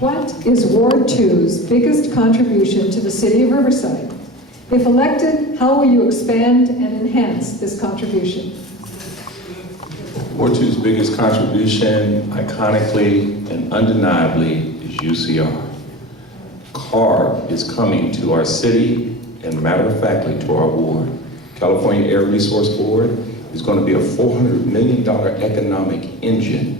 What is Ward 2's biggest contribution to the city of Riverside? If elected, how will you expand and enhance this contribution? Ward 2's biggest contribution, iconically and undeniably, is UCR. CARB is coming to our city, and matter-of-factly to our ward. California Air Resource Board is going to be a $400 million economic engine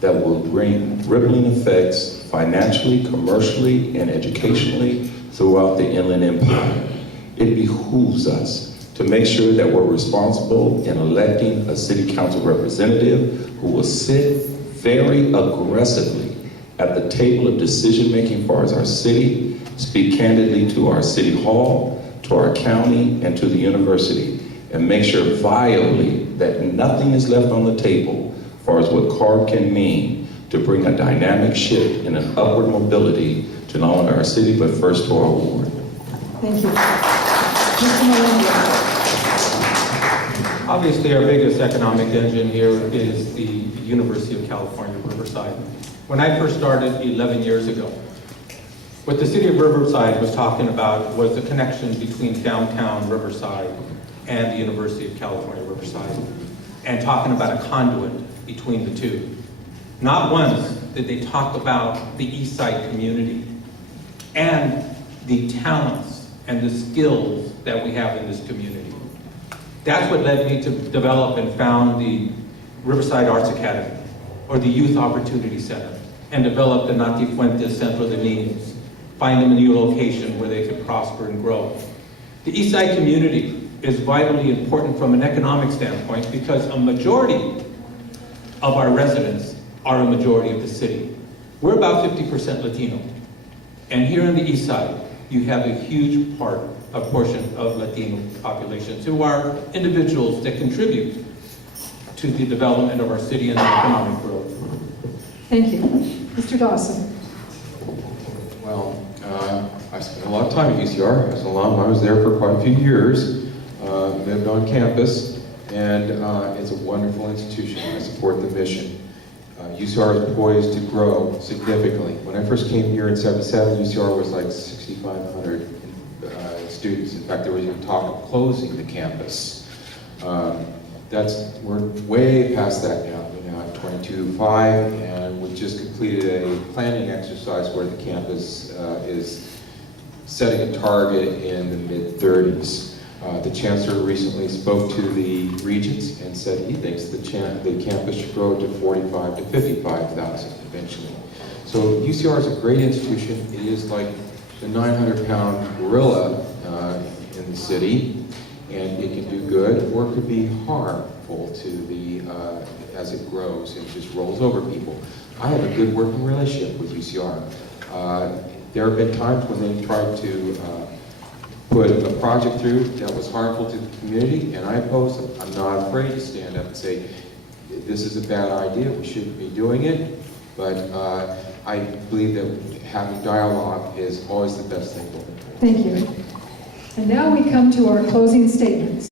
that will bring rippling effects financially, commercially, and educationally throughout the Inland Empire. It behooves us to make sure that we're responsible in electing a city council representative who will sit very aggressively at the table of decision-making for our city, speak candidly to our city hall, to our county, and to the university, and make sure viably that nothing is left on the table as far as what CARB can mean to bring a dynamic shift and an upward mobility to not only our city, but first to our ward. Thank you. Mr. Melinda. Obviously, our biggest economic engine here is the University of California, Riverside. When I first started 11 years ago, what the city of Riverside was talking about was the connection between downtown Riverside and the University of California, Riverside, and talking about a conduit between the two. Not once did they talk about the East Side community and the talents and the skills that we have in this community. That's what led me to develop and found the Riverside Arts Academy, or the Youth Opportunity Center, and develop the Nati Fuentes Centro de Niños, find them a new location where they could prosper and grow. The East Side community is vitally important from an economic standpoint because a majority of our residents are a majority of the city. We're about 50% Latino. And here on the East Side, you have a huge portion of Latino populations who are individuals that contribute to the development of our city and the economic growth. Thank you. Mr. Dawson. Well, I spent a lot of time at UCR. As an alum, I was there for quite a few years, lived on campus, and it's a wonderful institution. I support the mission. UCR is poised to grow significantly. When I first came here in '77, UCR was like 6,500 students. In fact, there was even talk of closing the campus. We're way past that now. We're now at 22.5, and we just completed a planning exercise where the campus is setting a target in the mid-30s. The chancellor recently spoke to the regents and said he thinks the campus should grow to 45 to 55,000 eventually. So UCR is a great institution. It is like the 900-pound gorilla in the city, and it can do good or it could be harmful to the as it grows and just rolls over people. I have a good working relationship with UCR. There have been times when they tried to put a project through that was harmful to the community, and I oppose them. I'm not afraid to stand up and say, this is a bad idea, we shouldn't be doing it, but I believe that having dialogue is always the best thing for them. Thank you. And now we come to our closing statements.